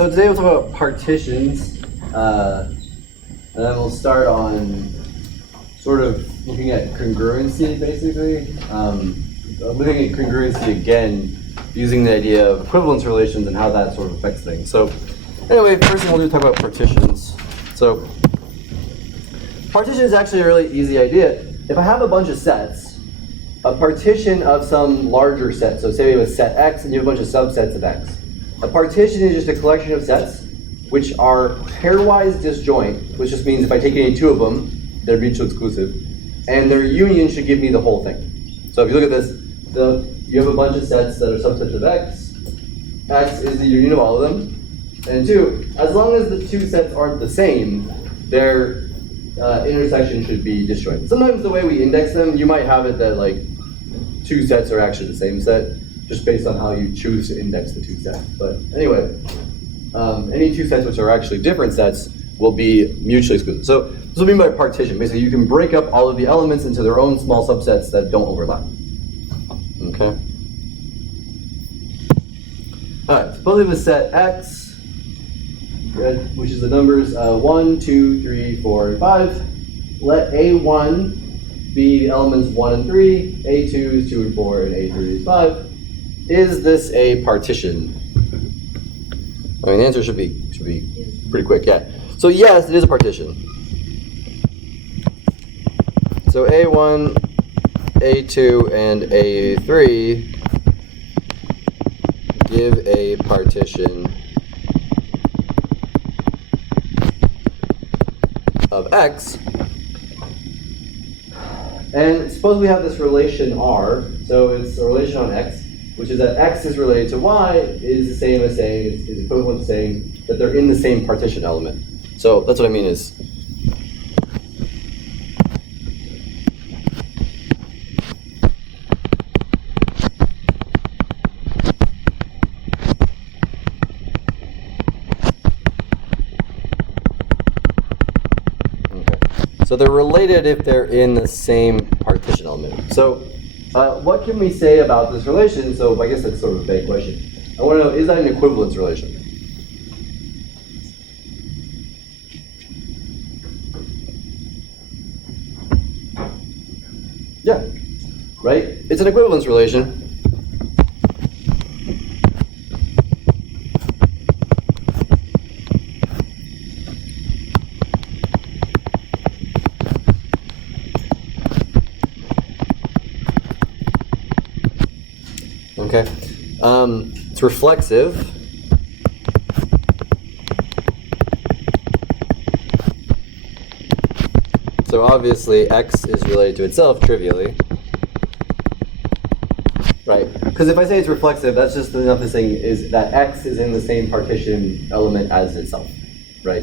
So today we'll talk about partitions, and then we'll start on sort of looking at congruency, basically. Looking at congruency again, using the idea of equivalence relations and how that sort of affects things. So anyway, first thing we'll do is talk about partitions. So partition is actually a really easy idea. If I have a bunch of sets, a partition of some larger set, so say we have a set X and you have a bunch of subsets of X. A partition is just a collection of sets which are pairwise disjoint, which just means if I take any two of them, they're mutually exclusive, and their union should give me the whole thing. So if you look at this, you have a bunch of sets that are subsets of X. X is the union of all of them. And two, as long as the two sets aren't the same, their intersection should be disjoint. Sometimes the way we index them, you might have it that like two sets are actually the same set, just based on how you choose to index the two sets. But anyway, any two sets which are actually different sets will be mutually exclusive. So this is what I mean by partition. Basically, you can break up all of the elements into their own small subsets that don't overlap. Okay. All right. Suppose we have a set X, which is the numbers 1, 2, 3, 4, and 5. Let A1 be the elements 1 and 3, A2 is 2 and 4, and A3 is 5. Is this a partition? I mean, the answer should be pretty quick, yeah. So yes, it is a partition. So A1, A2, and A3 give a partition of X. And suppose we have this relation R, so it's a relation on X, which is that X is related to Y is the same as saying, is equivalent to saying that they're in the same partition element. So that's what I mean is, so they're related if they're in the same partition element. So what can we say about this relation? So I guess that's sort of a vague question. I want to know, is that an equivalence relation? Yeah, right? It's an equivalence relation. Okay, it's reflexive. So obviously X is related to itself trivially, right? Because if I say it's reflexive, that's just enough of saying is that X is in the same partition element as itself, right?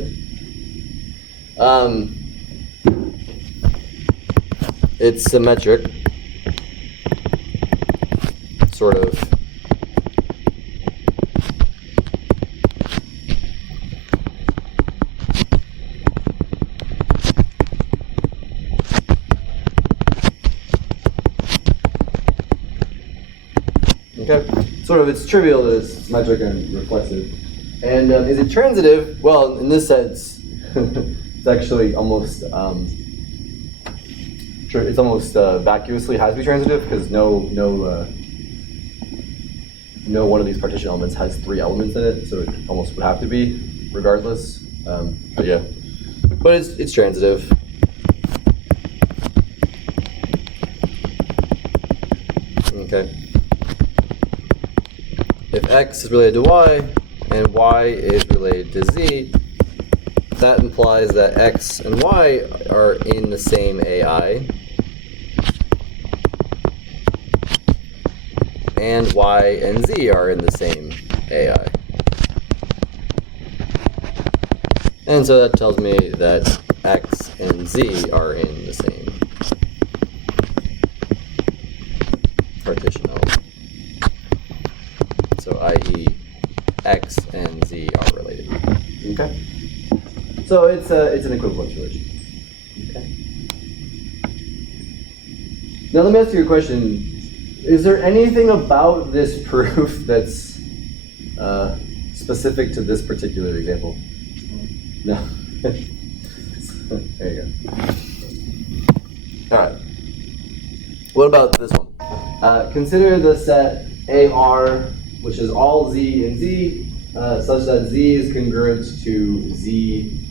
It's symmetric. Sort of. Okay, sort of. It's trivial that it's symmetric and reflexive. And is it transitive? Well, in this sense, it's actually almost it's almost vacuously has to be transitive because no one of these partition elements has 3 elements in it, so it almost would have to be, regardless. But yeah, but it's transitive. Okay. If X is related to Y and Y is related to Z, that implies that X and Y are in the same AI. And Y and Z are in the same AI. And so that tells me that X and Z are in the same partition element. So i.e. X and Z are related. Okay? So it's an equivalence relation. Okay. Now let me ask you a question. Is there anything about this proof that's specific to this particular example? No. There you go. All right. What about this one? Consider the set AR, which is all Z in Z, such that Z is congruent to Z.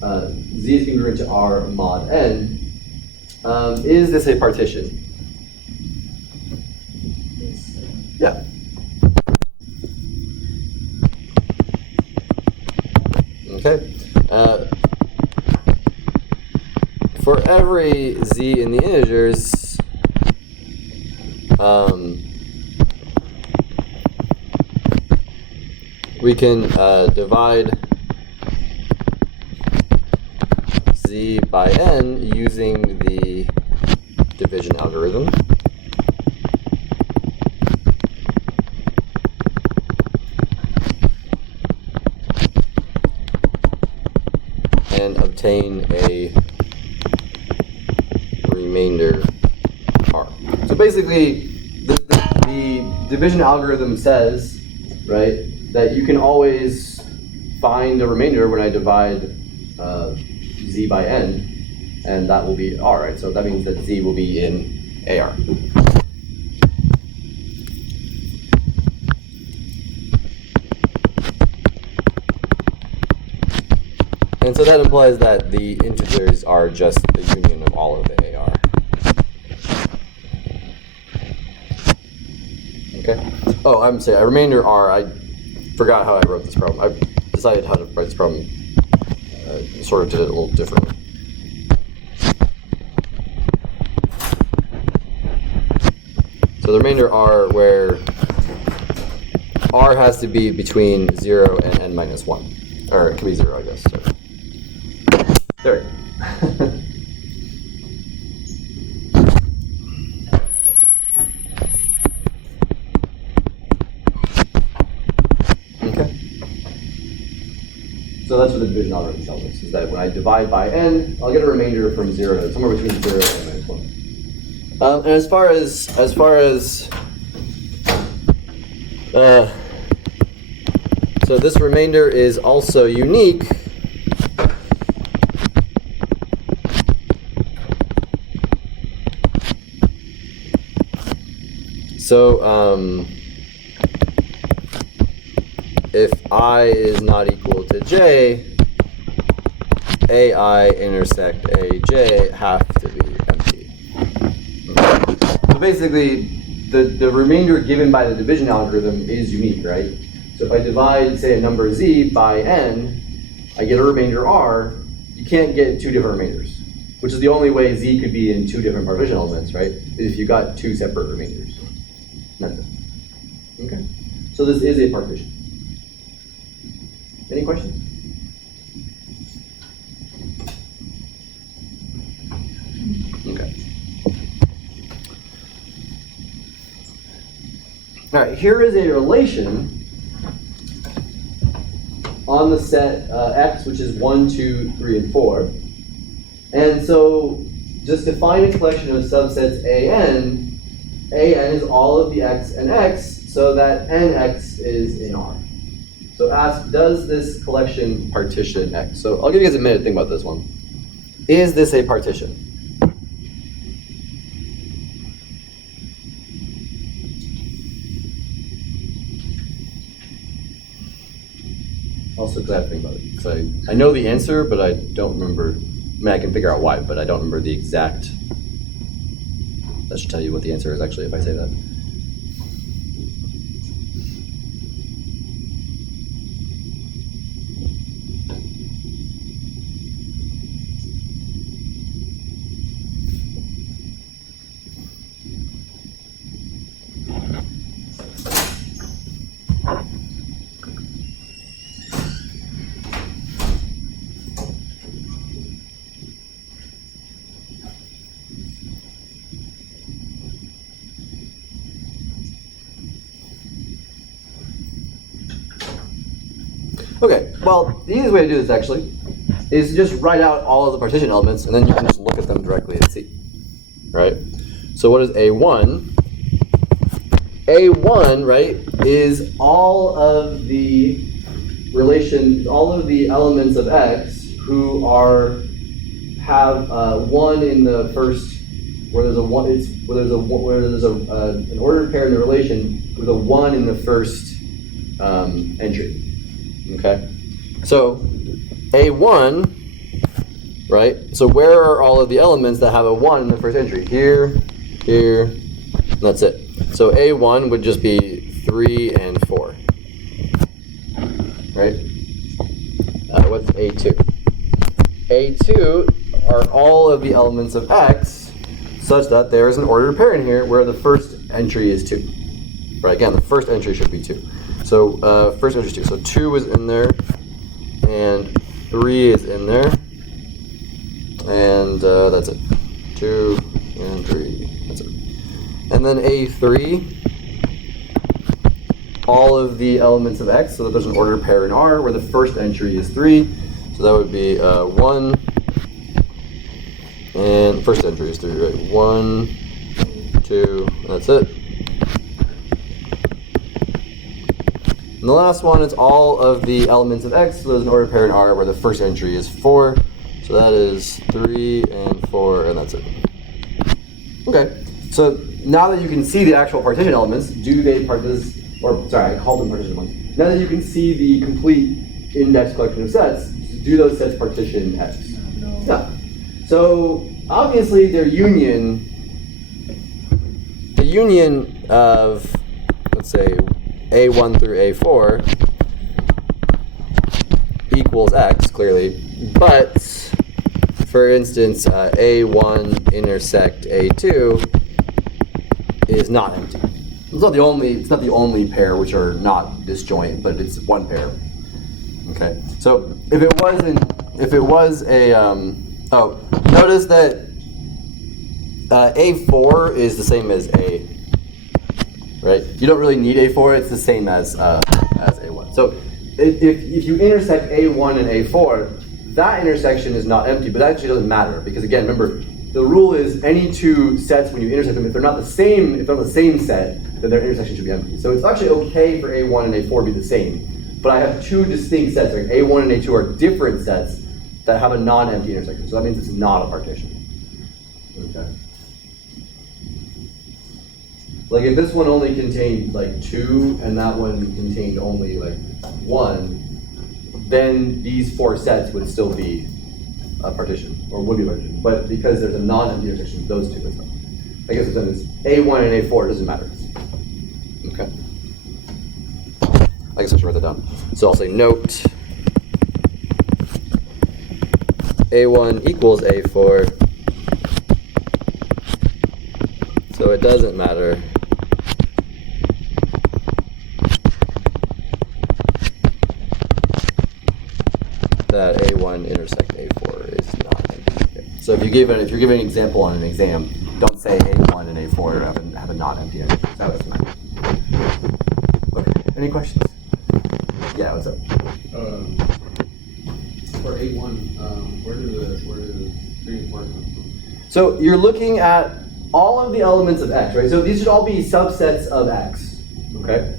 Z is congruent to R mod N. Is this a partition? Yeah. Okay. For every Z in the integers, we can divide Z by N using the division algorithm. And obtain a remainder R. So basically, the division algorithm says, right, that you can always find the remainder when I divide Z by N, and that will be R, right? So that means that Z will be in AR. And so that implies that the integers are just the union of all of the AR. Okay. Oh, I'm sorry. A remainder R. I forgot how I wrote this problem. I decided how to write this problem. Sort of did it a little differently. So the remainder R, where R has to be between 0 and n minus 1. Or it can be 0, I guess. So. There. Okay. So that's what the division algorithm tells us, is that when I divide by n, I'll get a remainder from 0 to somewhere between 0 and n minus 1. And as far as so this remainder is also unique. So if I is not equal to j, ai intersect aj have to be empty. So basically, the remainder given by the division algorithm is unique, right? So if I divide, say, a number z by n, I get a remainder r. You can't get two different remainders, which is the only way z could be in two different partition elements, right? Is if you got two separate remainders. That's it. Okay. So this is a partition. Any questions? Okay. All right, here is a relation on the set X, which is 1, 2, 3, and 4. And so just define a collection of subsets AN is all of the X and X, so that NX is in R. So ask, does this collection partition X? So I'll give you guys a minute to think about this one. Is this a partition? Also, because I have to think about it. Because I know the answer, but I don't remember. I mean, I can figure out why, but I don't remember the exact. That should tell you what the answer is, actually, if I say that. Okay, well, the easiest way to do this actually is to just write out all of the partition elements, and then you can just look at them directly and see. Right? So what is A1? A1, right, is all of the relation is all of the elements of X who have one in the first, where there's a one, where there's an ordered pair in the relation with a one in the first entry. Okay, so A1, right? So where are all of the elements that have a one in the first entry? Here, here, and that's it. So A1 would just be 3 and 4, right? What's A2? A2 are all of the elements of X such that there is an ordered pair in here where the first entry is 2. Right, again, the first entry should be 2. So first entry is 2. So 2 is in there, and 3 is in there, and that's it. 2 and 3, that's it. And then A3, all of the elements of X, so that there's an ordered pair in R where the first entry is 3. So that would be 1, and first entry is 3, right? 1, 2, that's it. And the last one is all of the elements of X, so there's an ordered pair in R where the first entry is 4. So that is 3 and 4, and that's it. Okay, so now that you can see the actual partition elements, I called them partition elements. Now that you can see the complete index collection of sets, do those sets partition X? No. Yeah. So obviously the union of, let's say, A1 through A4 equals X, clearly, but for instance, A1 intersect A2 is not empty. It's not the only pair which are not disjoint, but it's one pair. Okay. So if it was a notice that A4 is the same as A, right? You don't really need A4. It's the same as A1. So if you intersect A1 and A4, that intersection is not empty, but that actually doesn't matter because again, remember, the rule is any two sets when you intersect them, if they're not the same set, then their intersection should be empty. So it's actually okay for A1 and A4 to be the same, but I have two distinct sets. Like A1 and A2 are different sets that have a non-empty intersection. So that means it's not a partition. Okay. Like if this one only contained like 2 and that one contained only like 1, then these 4 sets would still be a partition, or would be a partition. But because there's a non-empty intersection, those two, it's not. I guess then it's A1 and A4, doesn't matter. Okay. I guess I should write that down. So I'll say note A1 equals A4. So it doesn't matter that A1 intersect A4 is not empty. Okay. So if you're giving an example on an exam, don't say A1 and A4 have a non-empty intersection. That doesn't matter. Okay. Any questions? Yeah, what's up? For A1, where do the 3 and 4 come from? So you're looking at all of the elements of X, right? So these should all be subsets of X, okay?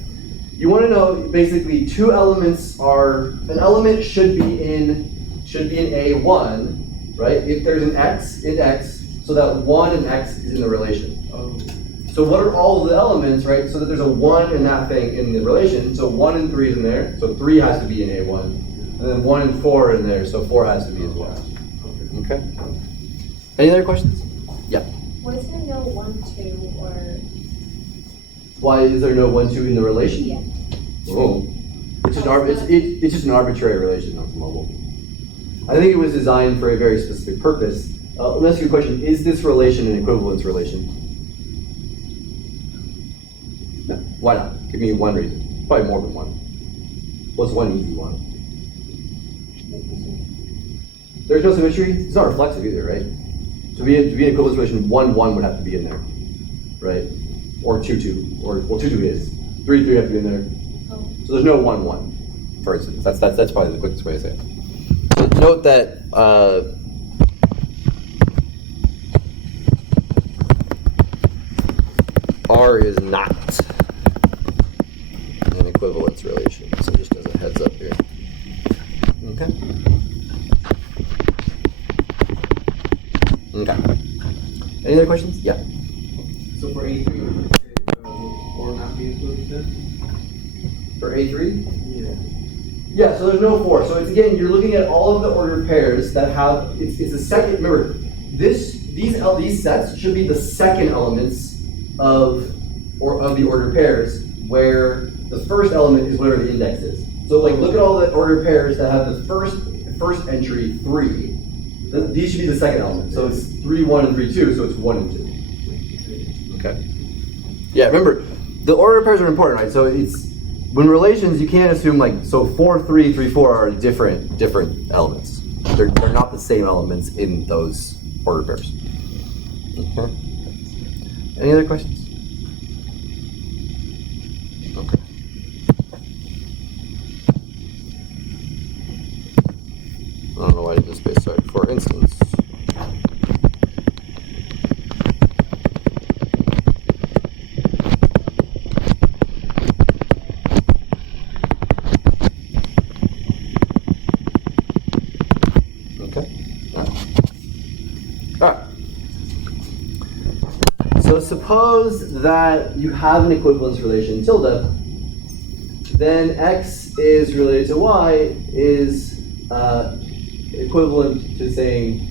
You want to know basically two elements are, an element should be in A1, right? If there's an X in X, so that 1 and X is in the relation. Oh. So what are all of the elements, right? So that there's a 1 in that thing in the relation, so 1 and 3 is in there, so 3 has to be in A1. And then 1 and 4 are in there, so 4 has to be as well. Okay. Any other questions? Yeah. Why is there no 1, 2, or? Why is there no 1, 2 in the relation? Yeah. Oh. It's just an arbitrary relation, not mobile. I think it was designed for a very specific purpose. Let me ask you a question. Is this relation an equivalence relation? No. Why not? Give me one reason. Probably more than one. What's one easy one? There's no symmetry. It's not reflexive either, right? To be an equivalence relation, 1, 1 would have to be in there, right? Or 2, 2, or well, 2, 2 is. 3, 3 have to be in there. Oh. So there's no 1, 1, for instance. That's probably the quickest way to say it. So note that R is not an equivalence relation. So just as a heads up here. Okay. Any other questions? Yeah. So for A3, or not be included then? For A3? Yeah. Yeah, so there's no 4. So it's again, you're looking at all of the ordered pairs that have, it's a second, remember, these sets should be the second elements of the ordered pairs, where the first element is whatever the index is. So like look at all the ordered pairs that have the first entry 3. These should be the second element. So it's 3, 1, and 3, 2, so it's 1 and 2. Okay. Yeah, remember, the ordered pairs are important, right? So it's, when relations, you can't assume like, so 4, 3, 3, 4 are different elements. They're not the same elements in those ordered pairs. Okay. Any other questions? Okay. I don't know why I did this space, sorry. For instance. So suppose that you have an equivalence relation tilde, then x is related to y is equivalent to saying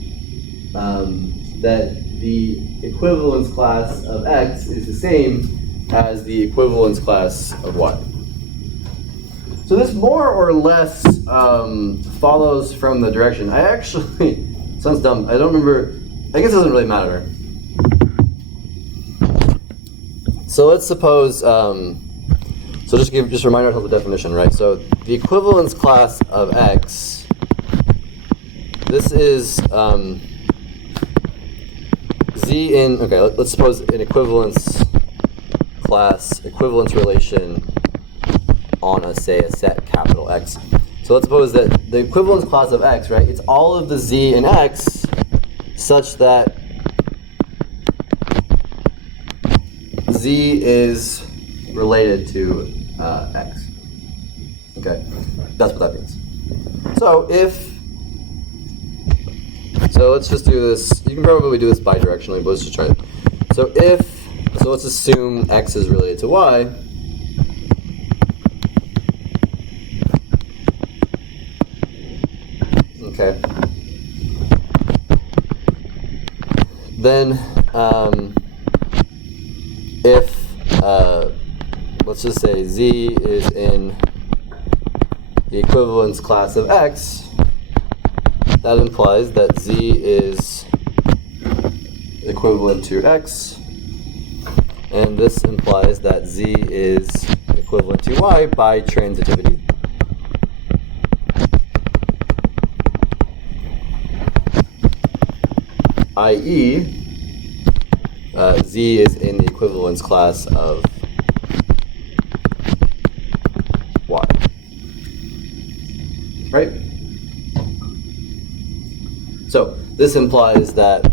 that the equivalence class of x is the same as the equivalence class of y. So this more or less follows from the direction. I actually, sounds dumb, I don't remember, I guess it doesn't really matter. So let's suppose, so just remind ourselves of the definition, right? So the equivalence class of x, this is z in, okay, let's suppose an equivalence class, equivalence relation on a set capital X. So let's suppose that the equivalence class of x, right, it's all of the z in x such that z is related to x. Okay, that's what that means. So let's just do this. You can probably do this bidirectionally, but let's just try it. So let's assume x is related to y. Okay. Then let's just say z is in the equivalence class of x, that implies that z is equivalent to x, and this implies that z is equivalent to y by transitivity. i.e., z is in the equivalence class of y. Right? So this implies that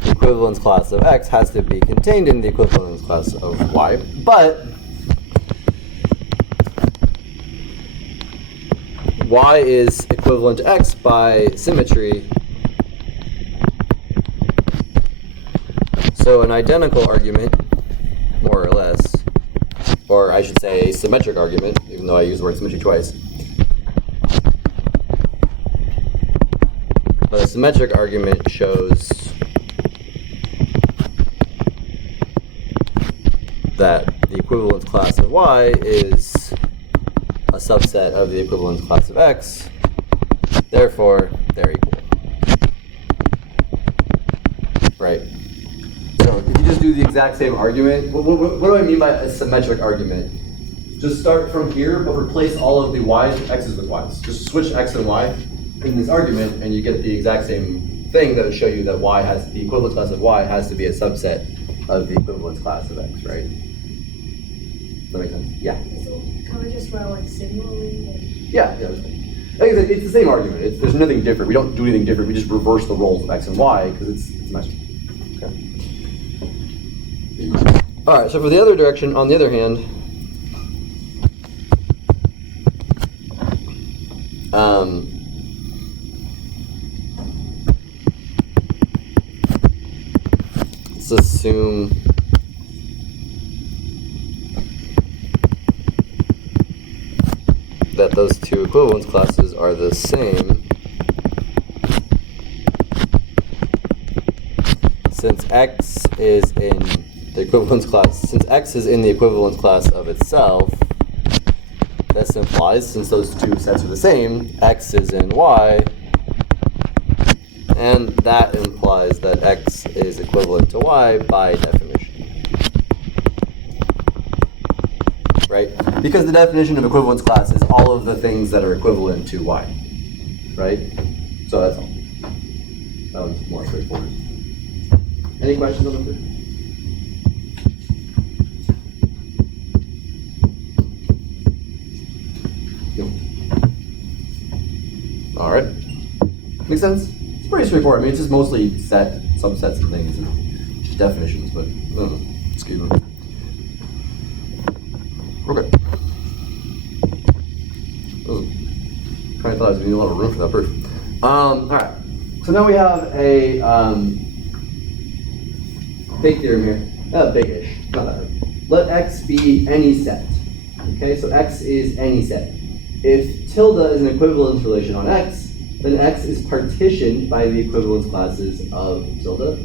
the equivalence class of x has to be contained in the equivalence class of y, but y is equivalent to x by symmetry. So an identical argument, more or less, or I should say a symmetric argument, even though I use the word symmetry twice. But a symmetric argument shows that the equivalence class of y is a subset of the equivalence class of x, therefore they're equal. Right? So if you just do the exact same argument, what do I mean by a symmetric argument? Just start from here, but replace all of the y's with x's with y's. Just switch x and y in this argument, and you get the exact same thing that would show you that the equivalence class of y has to be a subset of the equivalence class of x, right? Does that make sense? Yeah. So can we just write like similarly? Yeah. Like I said, it's the same argument. There's nothing different. We don't do anything different. We just reverse the roles of x and y because it's symmetric. Okay. All right. So for the other direction, on the other hand, assume that those two equivalence classes are the same since X is in the equivalence class. Since X is in the equivalence class of itself, this implies, since those two sets are the same, X is in Y, and that implies that X is equivalent to Y by definition. Right? Because the definition of equivalence class is all of the things that are equivalent to Y. Right? So that's all. That one's more straightforward. Any questions on the first? No. All right. Makes sense? It's pretty straightforward. I mean, it's just mostly subsets and things, and just definitions, but excuse me. Okay. I thought I was going to need a lot of room for that proof. All right. So now we have a big theorem here. Big-ish. Not that big. Let X be any set. Okay, so X is any set. If tilde is an equivalence relation on X, then X is partitioned by the equivalence classes of tilde.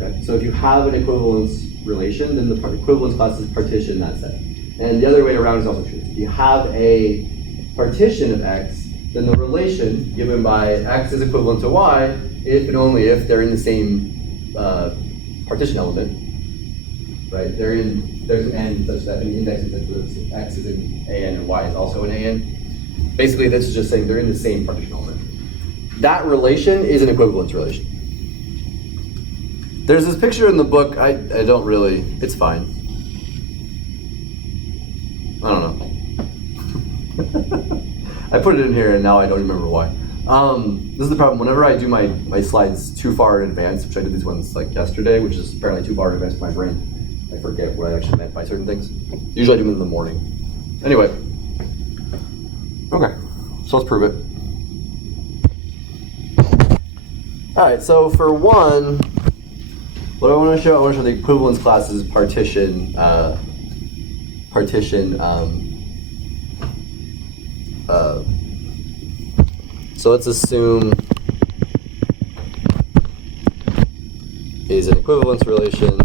Okay, so if you have an equivalence relation, then the equivalence classes partition that set. And the other way around is also true. If you have a partition of X, then the relation given by X is equivalent to Y if and only if they're in the same partition element. Right? There's an n such that an index is X is in AN and Y is also in AN. Basically, this is just saying they're in the same partition element. That relation is an equivalence relation. There's this picture in the book. I don't really. It's fine. I don't know. I put it in here and now I don't remember why. This is the problem. Whenever I do my slides too far in advance, which I did these ones like yesterday, which is apparently too far in advance for my brain, I forget what I actually meant by certain things. Usually I do them in the morning. Anyway. Okay. So let's prove it. Alright, so for one, what I want to show, the equivalence classes partition, so let's assume is an equivalence relation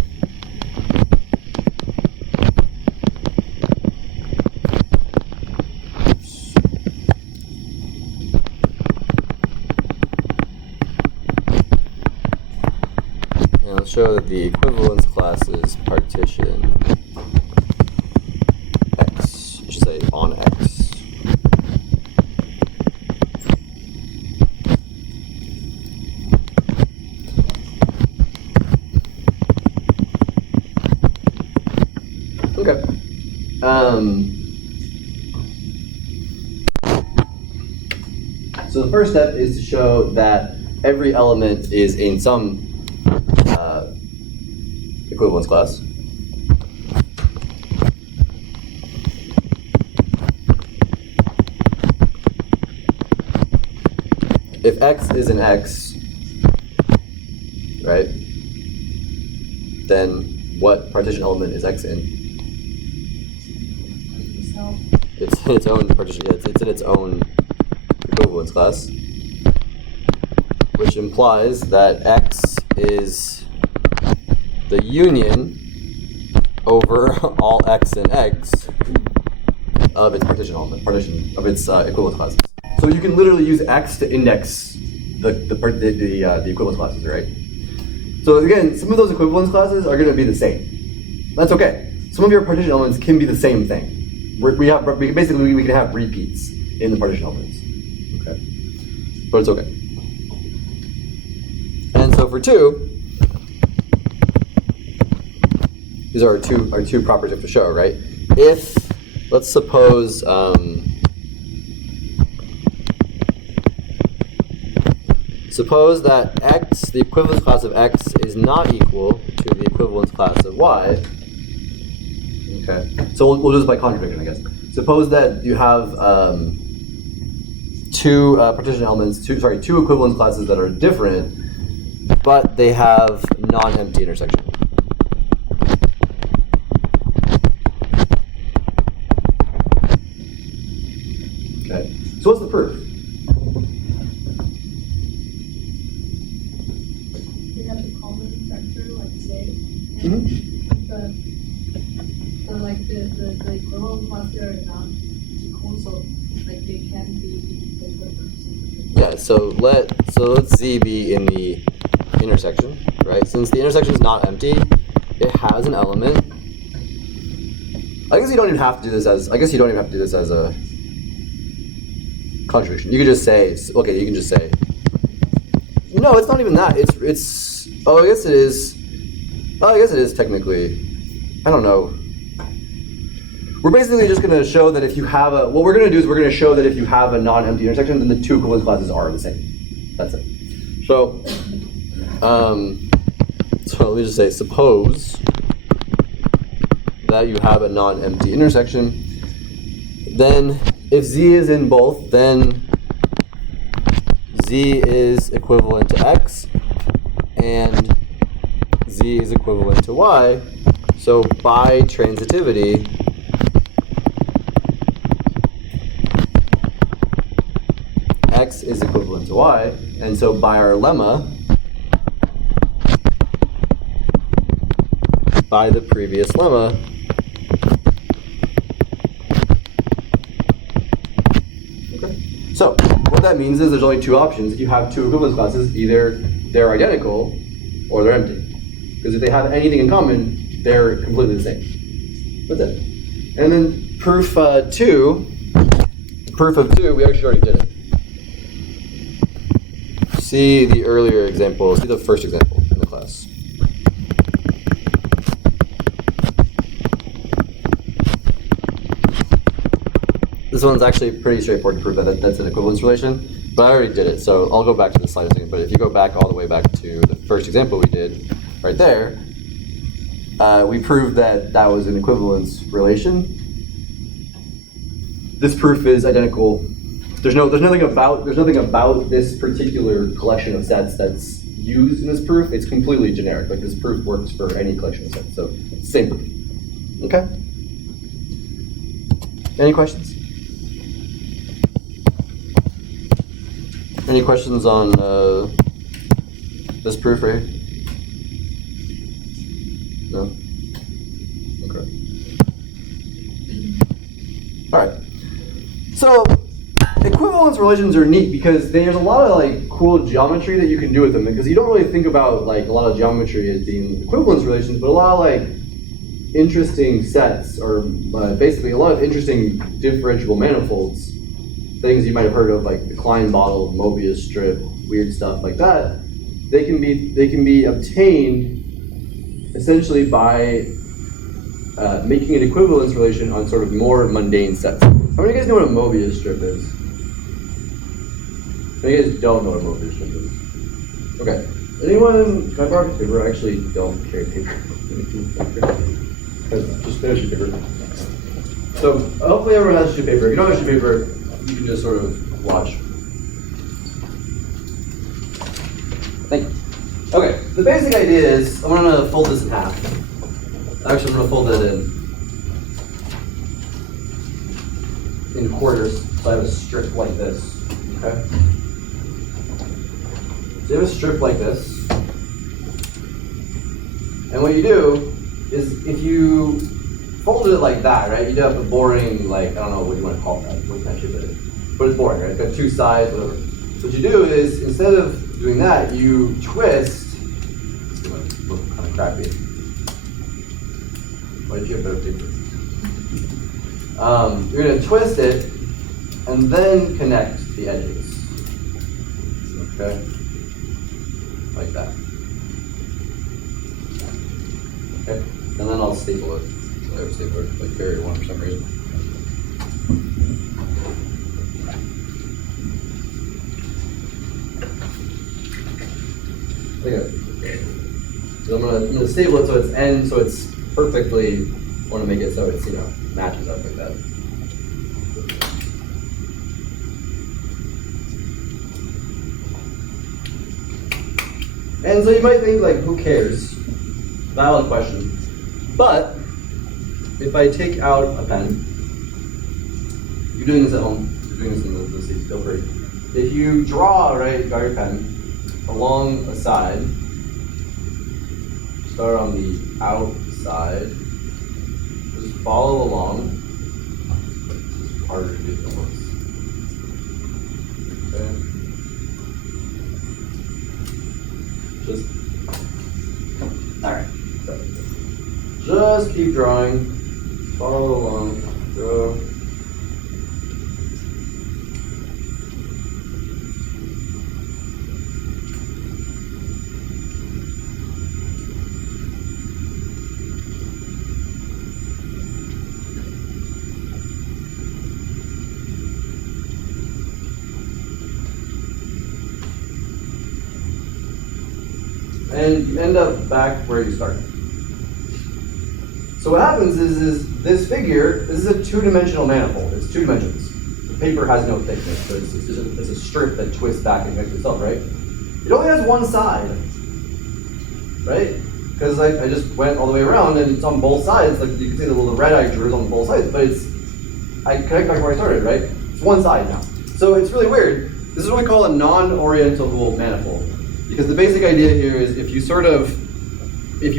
and I'll show that the equivalence classes partition X, I should say on X. Okay. So the first step is to show that every element is in some equivalence class. If X is an X, right, then what partition element is X in? It's in its own partition. Yeah, it's in its own equivalence class, which implies that X is the union over all X and X of its partition element, of its equivalence classes. So you can literally use X to index the equivalence classes, right? So again, some of those equivalence classes are going to be the same. That's okay. Some of your partition elements can be the same thing. We can have repeats in the partition elements. Okay, but it's okay. And so for 2, these are our two properties we have to show, right? If let's suppose suppose that X, the equivalence class of X, is not equal to the equivalence class of Y. Okay, so we'll do this by contradiction, I guess. Suppose that you have two partition elements, two equivalence classes that are different, but they have non-empty intersection. Okay, so what's the proof? You have the common factor, like say, Mhm. the like the equivalent cluster are not equal, so like they can be equivalent. Yeah, so let's Z be in the intersection, right? Since the intersection is not empty, it has an element. I guess you don't even have to do this as a contribution. You could just say, okay, you can just say, no, it's not even that. It's oh, I guess it is. Oh, I guess it is technically. I don't know. We're basically just going to show that if you have a, what we're going to do is we're going to show that if you have a non-empty intersection, then the two equivalence classes are the same. That's it. So, so let me just say, suppose that you have a non-empty intersection, then if Z is in both, then Z is equivalent to X, and Z is equivalent to Y. So by transitivity, X is equivalent to Y, and so by our lemma, by the previous lemma, okay. So what that means is there's only two options. If you have two equivalence classes, either they're identical or they're empty. Because if they have anything in common, they're completely the same. That's it. And then proof of two, we actually already did it. See the earlier example, see the first example in the class. This one's actually pretty straightforward to prove that that's an equivalence relation, but I already did it, so I'll go back to the slide in a second. But if you go back all the way back to the first example we did, right there, we proved that that was an equivalence relation. This proof is identical. There's nothing about this particular collection of sets that's used in this proof. It's completely generic. Like this proof works for any collection of sets. So it's the same proof. Okay. Any questions? Any questions on this proof right here? No? Okay. All right. So equivalence relations are neat because there's a lot of like cool geometry that you can do with them, because you don't really think about like a lot of geometry as being equivalence relations, but a lot of like interesting sets, or basically a lot of interesting differentiable manifolds, things you might have heard of, like the Klein bottle, Mobius strip, weird stuff like that. They can be obtained essentially by making an equivalence relation on sort of more mundane sets. How many of you guys know what a Mobius strip is? How many of you guys don't know what a Mobius strip is? Okay. Anyone, can I borrow a paper? I actually don't carry paper. Just finish your paper. So hopefully everyone has tissue paper. If you don't have tissue paper, you can just sort of watch. Thank you. Okay, the basic idea is, I'm gonna fold this in half. Actually, I'm gonna fold it in quarters, so I have a strip like this, okay? So you have a strip like this, and what you do is, if you folded it like that, right, you'd have a boring, like, I don't know what you want to call that, what kind of shape it is, but it's boring, right? It's got two sides, whatever. So what you do is, instead of doing that, you twist. It's gonna look kind of crappy. Why did you have better paper? You're gonna twist it and then connect the edges. Okay, like that. Okay, and then I'll staple it. I have a stapler, like buried one for some reason. Okay. So I'm gonna staple it so it's end, so it's perfectly. I want to make it so it's, you know, matches up like that. And so you might think like, who cares? Valid question. But if I take out a pen, you're doing this at home, you're doing this in the seat, feel free. If you draw, right, got your pen, along a side, start on the outside, just follow along. It's harder to do than it looks. Okay. Just, all right. Just keep drawing, follow along, go. And you end up back where you started. So what happens is this figure, this is a two-dimensional manifold. It's 2 dimensions. The paper has no thickness, so it's a strip that twists back and connects itself, right? It only has one side, right? Because I just went all the way around and it's on both sides. Like you can see the little red I drew is on both sides, but I connect back where I started, right? It's one side now. So it's really weird. This is what we call a non-orientable manifold. Because the basic idea here is if you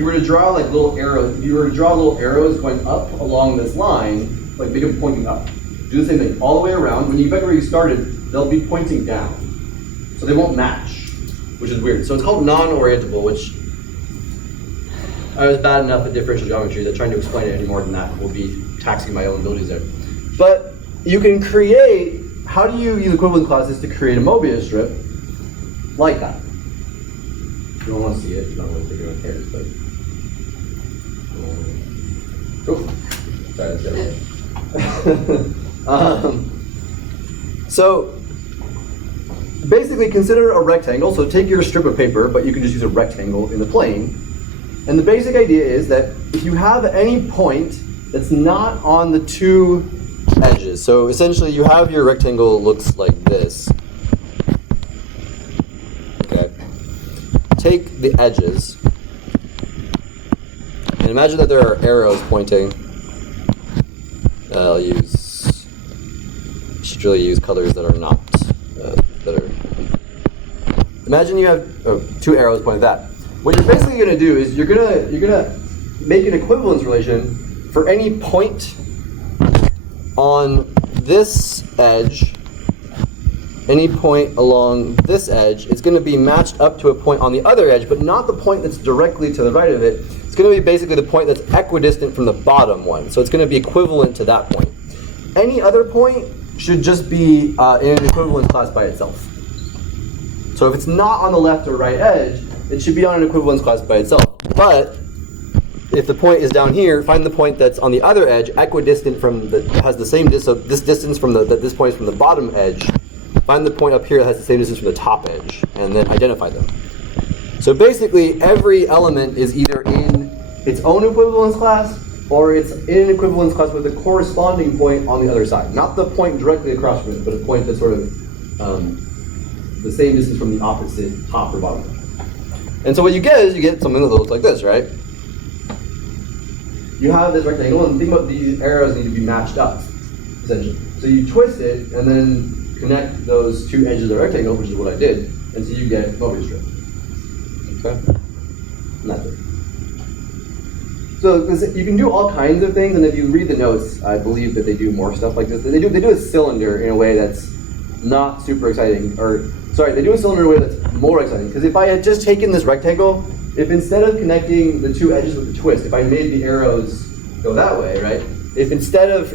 were to draw like little arrows, if you were to draw little arrows going up along this line, like make them pointing up. Do the same thing all the way around. When you get back where you started, they'll be pointing down. So they won't match, which is weird. So it's called non-orientable, which I was bad enough at differential geometry that trying to explain it any more than that will be taxing my own abilities there. But you can create, how do you use equivalence classes to create a Mobius strip like that? You don't want to see it, you don't really think anyone cares, but. Sorry, that's good. So, basically consider a rectangle. So take your strip of paper, but you can just use a rectangle in the plane. And the basic idea is that if you have any point that's not on the two edges, so essentially you have your rectangle looks like this. Take the edges and imagine that there are arrows pointing. Should really use colors that are not, imagine you have 2 arrows pointing at that. What you're basically gonna do is you're gonna make an equivalence relation for any point on this edge. Any point along this edge, it's going to be matched up to a point on the other edge, but not the point that's directly to the right of it. It's going to be basically the point that's equidistant from the bottom one. So it's going to be equivalent to that point. Any other point should just be in an equivalence class by itself. So if it's not on the left or right edge, it should be on an equivalence class by itself. But if the point is down here, find the point that's on the other edge, equidistant from has the same distance. So this distance from this point is from the bottom edge. Find the point up here that has the same distance from the top edge, and then identify them. So basically, every element is either in its own equivalence class, or it's in an equivalence class with a corresponding point on the other side. Not the point directly across from it, but a point that's sort of the same distance from the opposite top or bottom. And so what you get is you get something that looks like this, right? You have this rectangle, and think about these arrows need to be matched up, essentially. So you twist it, and then connect those 2 edges of the rectangle, which is what I did, and so you get Mobius strip. Okay? And that's it. So you can do all kinds of things, and if you read the notes, I believe that they do more stuff like this. They do a cylinder in a way that's not super exciting, they do a cylinder in a way that's more exciting. Because if I had just taken this rectangle, if instead of connecting the 2 edges with the twist, if I made the arrows go that way, right? If instead of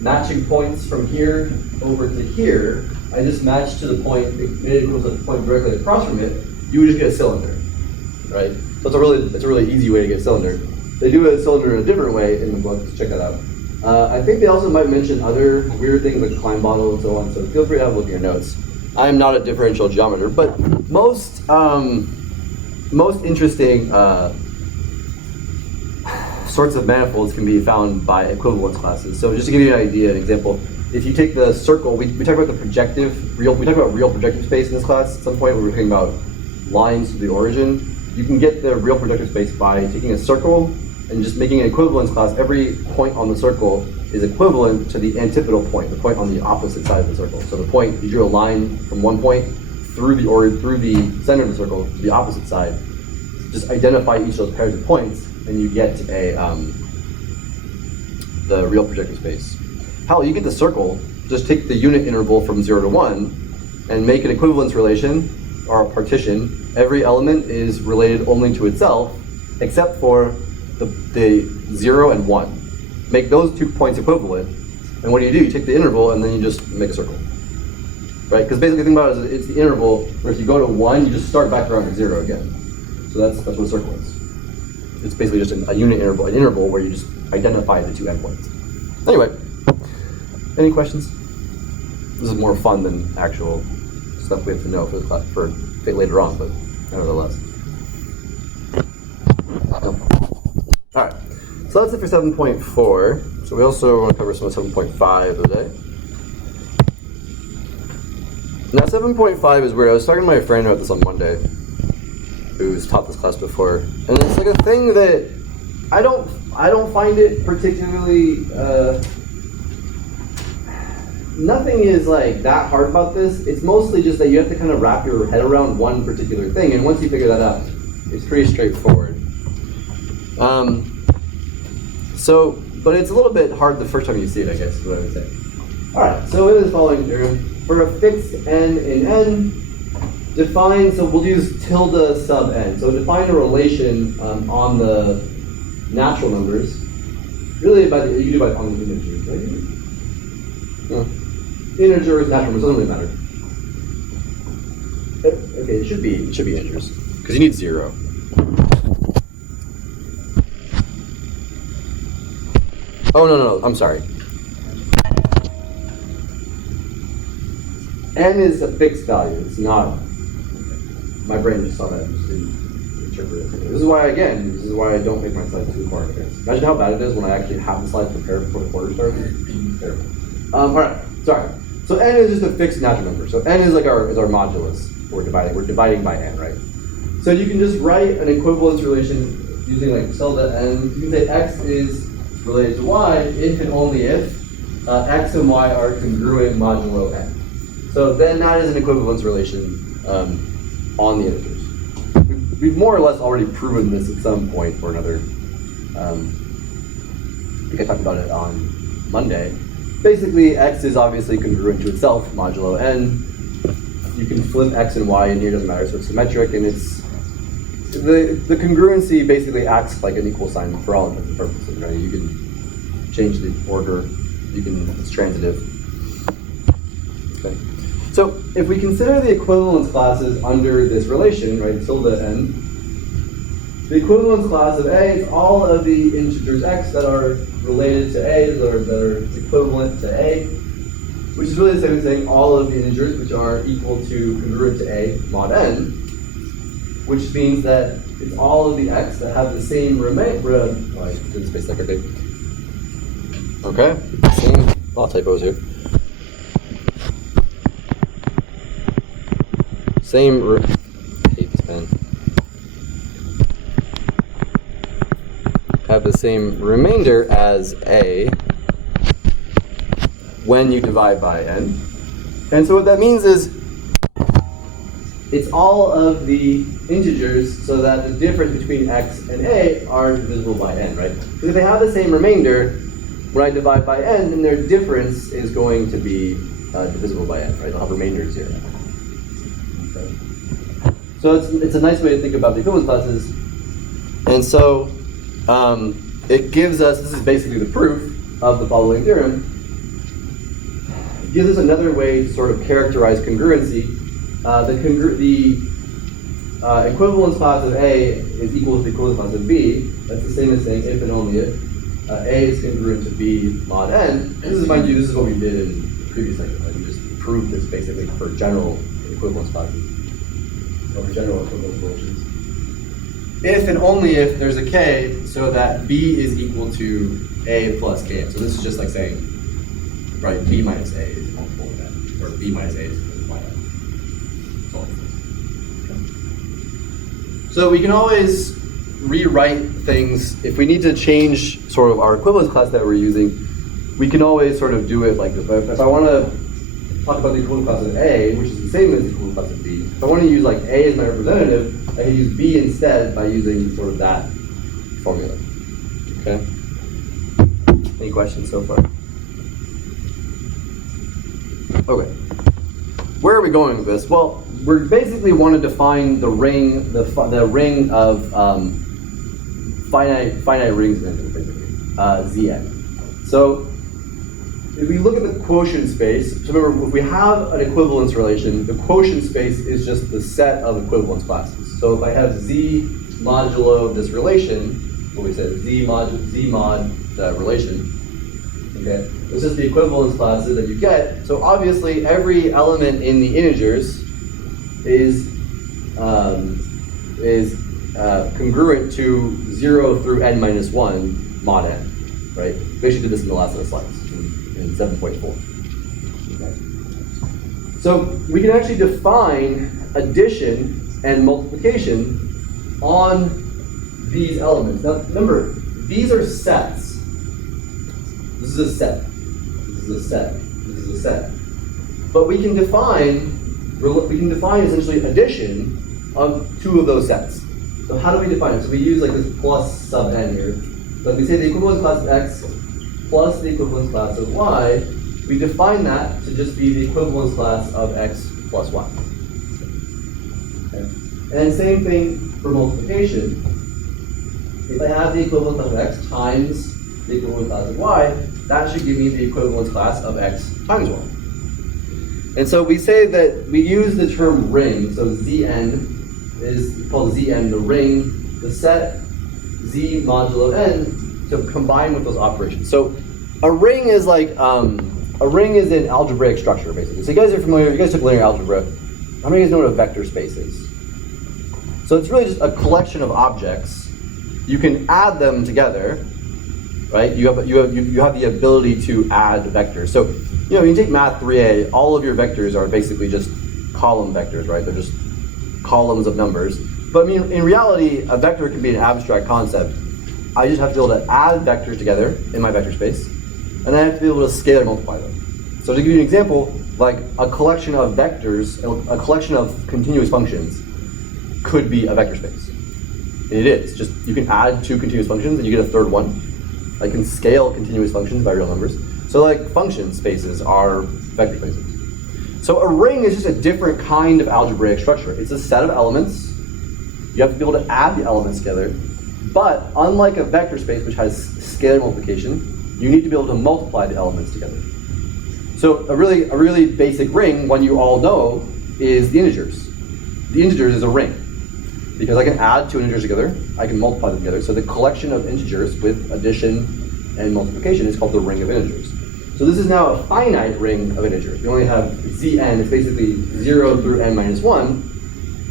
matching points from here over to here, I just matched to the point, made it equal to the point directly across from it, you would just get a cylinder, right? So it's a really easy way to get a cylinder. They do a cylinder in a different way in the book, so check that out. I think they also might mention other weird things like Klein bottle and so on, so feel free to have a look at your notes. I am not a differential geometer, but most interesting sorts of manifolds can be found by equivalence classes. So just to give you an idea, an example, if you take the circle, we talked about the projective, we talked about real projective space in this class at some point. We were talking about lines to the origin. You can get the real projective space by taking a circle and just making an equivalence class. Every point on the circle is equivalent to the antipodal point, the point on the opposite side of the circle. So the point, you drew a line from one point through the center of the circle to the opposite side. Just identify each of those pairs of points, and you get the real projective space. How you get the circle? Just take the unit interval from 0 to 1 and make an equivalence relation or a partition. Every element is related only to itself, except for the 0 and 1. Make those 2 points equivalent, and what do? You take the interval and then you just make a circle. Right? Because basically, think about it as it's the interval where if you go to 1, you just start back around to 0 again. So that's what a circle is. It's basically just a unit interval, an interval where you just identify the 2 endpoints. Anyway, any questions? This is more fun than actual stuff we have to know for the class, for later on, but nevertheless. No. All right, so that's it for 7.4. So we also want to cover some of 7.5 today. Now 7.5 is weird. I was talking to my friend about this on Monday, who's taught this class before, and it's like a thing that I don't find it particularly. Nothing is like that hard about this. It's mostly just that you have to kind of wrap your head around one particular thing, and once you figure that out, it's pretty straightforward. But it's a little bit hard the first time you see it, I guess is what I would say. All right, so in this following theorem, for a fixed n in n, define, so we'll use tilde sub n. So define a relation on the natural numbers. Really, you can do it on the integers, right? No. Integers, natural numbers, doesn't really matter. Okay, it should be integers, because you need 0. Oh, no, I'm sorry. N is a fixed value, it's not. My brain just saw that and just didn't interpret it. This is why I don't make my slides too far in advance. Imagine how bad it is when I actually have the slides prepared before the quarter starts. Terrible. All right, sorry. So n is just a fixed natural number. So n is like our modulus. We're dividing by n, right? So you can just write an equivalence relation using like tilde n. You can say x is related to y if and only if x and y are congruent modulo n. So then that is an equivalence relation on the integers. We've more or less already proven this at some point or another. I think I talked about it on Monday. Basically, x is obviously congruent to itself, modulo n. You can flip x and y in here, doesn't matter, so it's symmetric, and it's the congruency basically acts like an equal sign for all intents and purposes, right? You can change the order, it's transitive. Okay. So if we consider the equivalence classes under this relation, right, tilde n, the equivalence class of A is all of the integers x that are related to A, that are equivalent to A, which is really the same as saying all of the integers which are equal to congruent to A mod n, which means that it's all of the x that have the same remainder. Oh, I did space that quickly. Okay, same. A lot of typos here. I hate this pen. Have the same remainder as A when you divide by n. And so what that means is it's all of the integers so that the difference between x and a are divisible by n, right? Because if they have the same remainder, when I divide by n, then their difference is going to be divisible by n, right? They'll have remainder 0. Okay. So it's a nice way to think about the equivalence classes. And so it gives us, this is basically the proof of the following theorem, it gives us another way to sort of characterize congruency. The equivalence class of A is equal to the equivalence class of B. That's the same as saying if and only if A is congruent to B mod n. This is, mind you, this is what we did in the previous lecture. Like we just proved this basically for general equivalence classes, or for general equivalence relations. If and only if there's a k, so that B is equal to A plus K. So this is just like saying right? B minus A is a multiple of N, or B minus A is equal to Y. So we can always rewrite things. If we need to change sort of our equivalence class that we're using, we can always sort of do it like this. If I want to talk about the equivalence class of A, which is the same as the equivalence class of B, if I want to use like A as my representative, I can use B instead by using sort of that formula. Okay? Any questions so far? Okay. Where are we going with this? Well, we basically want to define the ring, the ring of finite rings, basically, Zn. So if we look at the quotient space, so remember, if we have an equivalence relation, the quotient space is just the set of equivalence classes. So if I have Z modulo this relation, what we said, Z mod relation, okay, this is the equivalence classes that you get. So obviously, every element in the integers is congruent to 0 through n minus 1 mod n, right? We actually did this in the last set of slides, in 7.4. Okay. So we can actually define addition and multiplication on these elements. Now remember, these are sets. This is a set. This is a set. This is a set. But we can define essentially addition of two of those sets. So how do we define it? So we use like this plus sub n here. So we say the equivalence class of x plus the equivalence class of y. We define that to just be the equivalence class of x plus y. Okay. And same thing for multiplication. If I have the equivalence class of x times the equivalence class of y, that should give me the equivalence class of x times y. And so we say that we use the term ring, so Zn is called Zn, the ring, the set Z modulo n, to combine with those operations. So a ring is like, a ring is an algebraic structure, basically. So you guys are familiar, you guys took linear algebra. How many of you guys know what a vector space is? So it's really just a collection of objects. You can add them together, right? You have the ability to add vectors. So, you know, when you take math 3A, all of your vectors are basically just column vectors, right? They're just columns of numbers. But I mean, in reality, a vector can be an abstract concept. I just have to be able to add vectors together in my vector space, and then I have to be able to scalar multiply them. So to give you an example, like a collection of vectors, a collection of continuous functions could be a vector space. And it is. Just you can add two continuous functions and you get a third one. I can scale continuous functions by real numbers. So like function spaces are vector spaces. So a ring is just a different kind of algebraic structure. It's a set of elements. You have to be able to add the elements together. But unlike a vector space, which has scalar multiplication, you need to be able to multiply the elements together. So a really basic ring, one you all know, is the integers. The integers is a ring. Because I can add two integers together, I can multiply them together. So the collection of integers with addition and multiplication is called the ring of integers. So this is now a finite ring of integers. We only have Zn, it's basically 0 through n minus 1.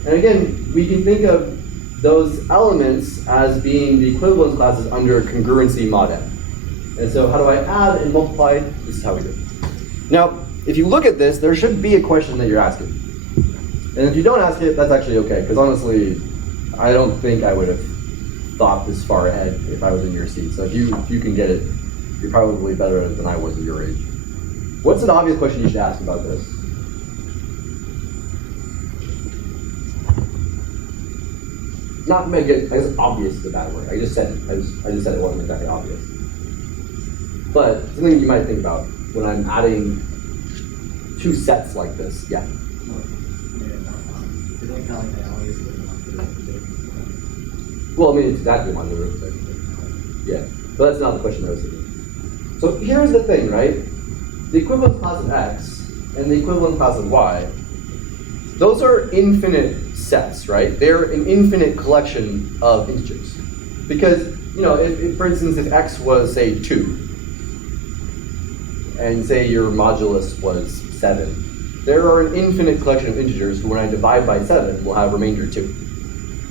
And again, we can think of those elements as being the equivalence classes under congruency mod n. And so how do I add and multiply? This is how we do it. Now, if you look at this, there should be a question that you're asking. And if you don't ask it, that's actually okay, because honestly, I don't think I would have thought this far ahead if I was in your seat. So if you can get it, you're probably better at it than I was at your age. What's an obvious question you should ask about this? Not make it, I guess obvious is a bad word. I just said it. I just said it wasn't exactly obvious. But something you might think about when I'm adding two sets like this. Yeah. Well, I mean, it's exactly one of the yeah, but that's not the question I was thinking. So here's the thing, right? The equivalence class of x and the equivalence class of y, those are infinite sets, right? They're an infinite collection of integers. Because, you know, if for instance, if x was, say, 2, and say your modulus was 7, there are an infinite collection of integers who, when I divide by 7, will have remainder 2,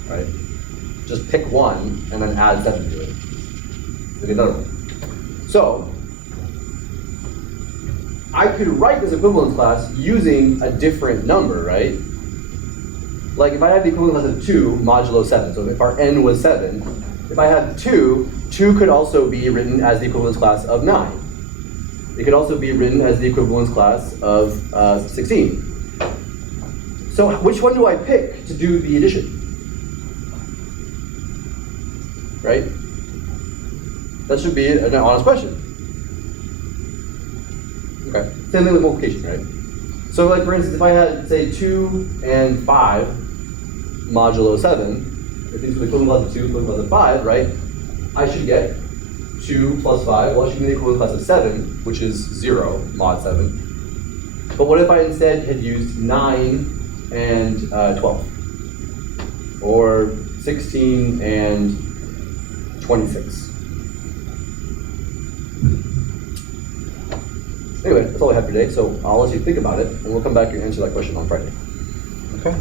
right? Just pick one and then add 7 to it. Look at another one. So, I could write this equivalence class using a different number, right? Like if I had the equivalence class of 2 modulo 7, so if our n was 7, if I had 2, 2 could also be written as the equivalence class of 9. It could also be written as the equivalence class of 16. So which one do I pick to do the addition? Right? That should be an honest question. Okay. Same thing with multiplication, right? So like for instance, if I had, say, 2 and 5 modulo 7, if these were the equivalent class of 2, equivalent class of 5, right? I should get 2 plus 5, well, I should get the equivalent class of 7, which is 0, mod 7. But what if I instead had used 9 and 12? Or 16 and 26? Anyway, that's all I have for today, so I'll let you think about it, and we'll come back and answer that question on Friday. Okay?